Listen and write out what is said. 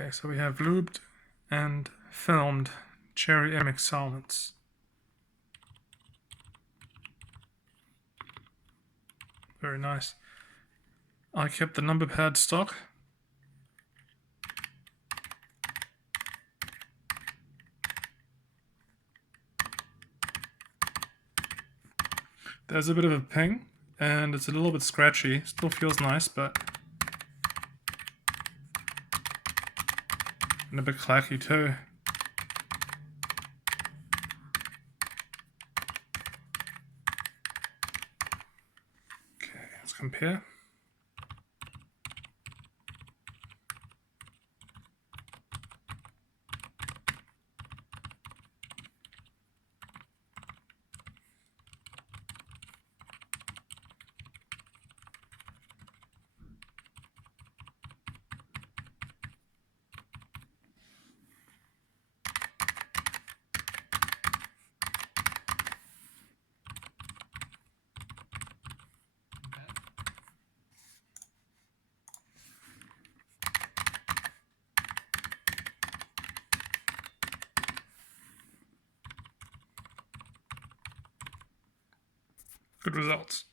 Okay, so we have lubed and filmed cherry MX solvents. Very nice. I kept the number pad stock. There's a bit of a ping, and it's a little bit scratchy. Still feels nice, but and a bit clacky too. Okay, let's compare. Good results.